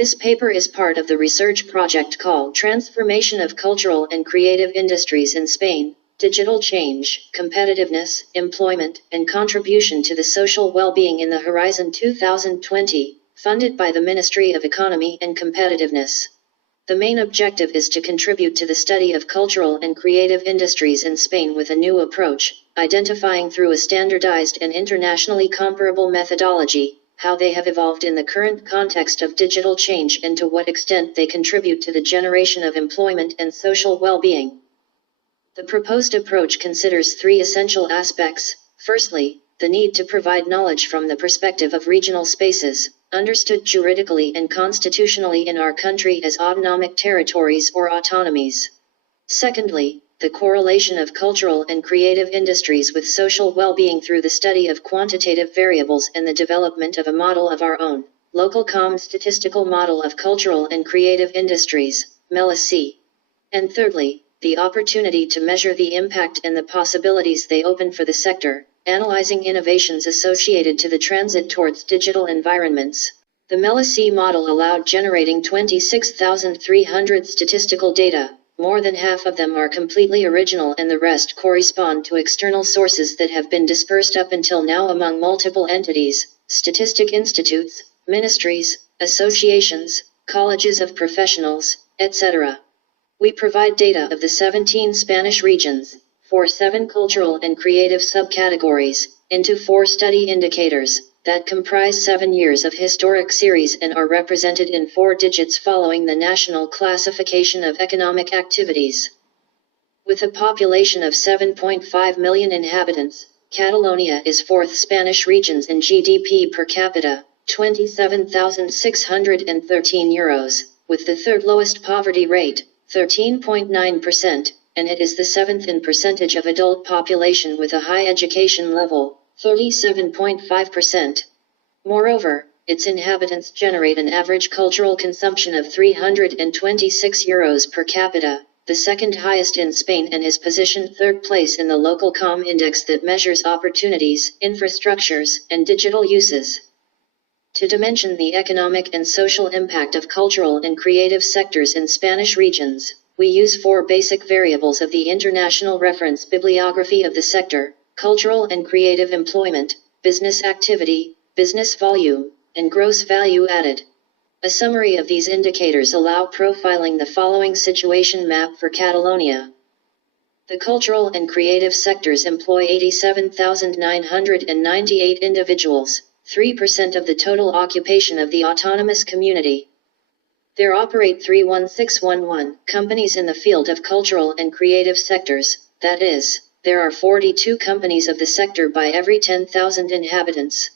This paper is part of the research project called Transformation of Cultural and Creative Industries in Spain, Digital Change, Competitiveness, Employment, and Contribution to the Social Well-being in the Horizon 2020, funded by the Ministry of Economy and Competitiveness. The main objective is to contribute to the study of cultural and creative industries in Spain with a new approach, identifying through a standardized and internationally comparable methodology how they have evolved in the current context of digital change and to what extent they contribute to the generation of employment and social well-being. The proposed approach considers three essential aspects. Firstly, the need to provide knowledge from the perspective of regional spaces, understood juridically and constitutionally in our country as autonomic territories or autonomies. Secondly, the correlation of cultural and creative industries with social well-being through the study of quantitative variables and the development of a model of our own, local statistical model of cultural and creative industries, MELIC. And thirdly, the opportunity to measure the impact and the possibilities they open for the sector, analyzing innovations associated to the transit towards digital environments. The MELIC model allowed generating 26,300 statistical data. More than half of them are completely original and the rest correspond to external sources that have been dispersed up until now among multiple entities, statistic institutes, ministries, associations, colleges of professionals, etc. We provide data of the 17 Spanish regions, for 7 cultural and creative subcategories, into 4 study indicators, that comprise 7 years of historic series and are represented in 4 digits following the National Classification of Economic Activities. With a population of 7.5 million inhabitants, Catalonia is 4th Spanish regions in GDP per capita, €27,613, with the 3rd lowest poverty rate, 13.9%, and it is the 7th in percentage of adult population with a high education level, 37.5%. Moreover, its inhabitants generate an average cultural consumption of €326 per capita, the second highest in Spain, and is positioned 3rd place in the local Com index that measures opportunities, infrastructures, and digital uses. To dimension the economic and social impact of cultural and creative sectors in Spanish regions, we use 4 basic variables of the International Reference Bibliography of the sector: cultural and creative employment, business activity, business volume, and gross value added. A summary of these indicators allow profiling the following situation map for Catalonia. The cultural and creative sectors employ 87,998 individuals, 3% of the total occupation of the autonomous community. There operate 31611 companies in the field of cultural and creative sectors, that is, there are 42 companies of the sector by every 10,000 inhabitants.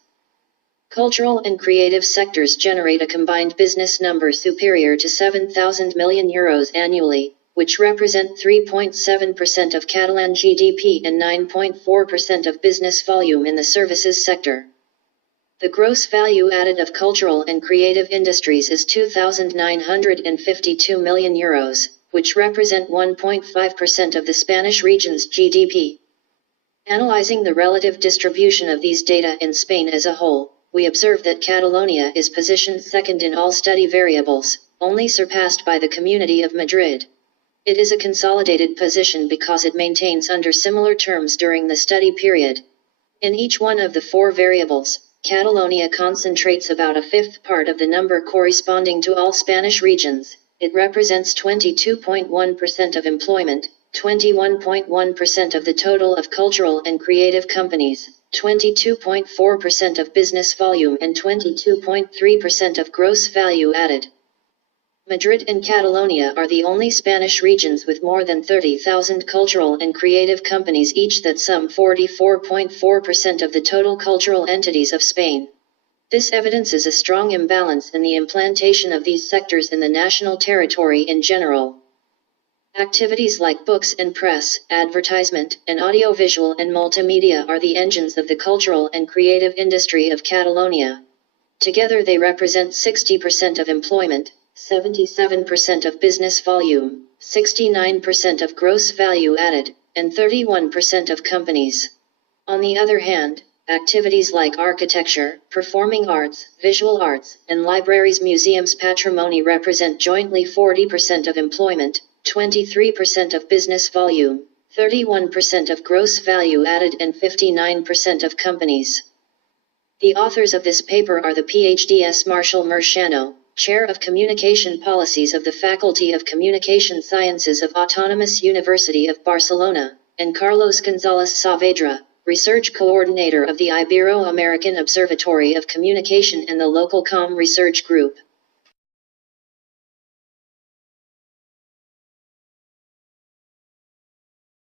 Cultural and creative sectors generate a combined business number superior to €7,000 million annually, which represent 3.7% of Catalan GDP and 9.4% of business volume in the services sector. The gross value added of cultural and creative industries is €2,952 million, which represent 1.5% of the Spanish region's GDP. Analyzing the relative distribution of these data in Spain as a whole, we observe that Catalonia is positioned 2nd in all study variables, only surpassed by the Community of Madrid. It is a consolidated position because it maintains under similar terms during the study period. In each one of the 4 variables, Catalonia concentrates about a 5th part of the number corresponding to all Spanish regions. It represents 22.1% of employment, 21.1% of the total of cultural and creative companies, 22.4% of business volume, and 22.3% of gross value added. Madrid and Catalonia are the only Spanish regions with more than 30,000 cultural and creative companies each that sum 44.4% of the total cultural entities of Spain. This evidences a strong imbalance in the implantation of these sectors in the national territory in general. Activities like books and press, advertisement, and audiovisual and multimedia are the engines of the cultural and creative industry of Catalonia. Together they represent 60% of employment, 77% of business volume, 69% of gross value added, and 31% of companies. On the other hand, Activities like architecture, performing arts, visual arts, and libraries, museums, patrimony represent jointly 40% of employment, 23% of business volume, 31% of gross value added, and 59% of companies. The authors of this paper are the PhDs Marshall Murciano, Chair of Communication Policies of the Faculty of Communication Sciences of Autonomous University of Barcelona, and Carlos González Saavedra, Research Coordinator of the Ibero-American Observatory of Communication and the Local Com Research Group.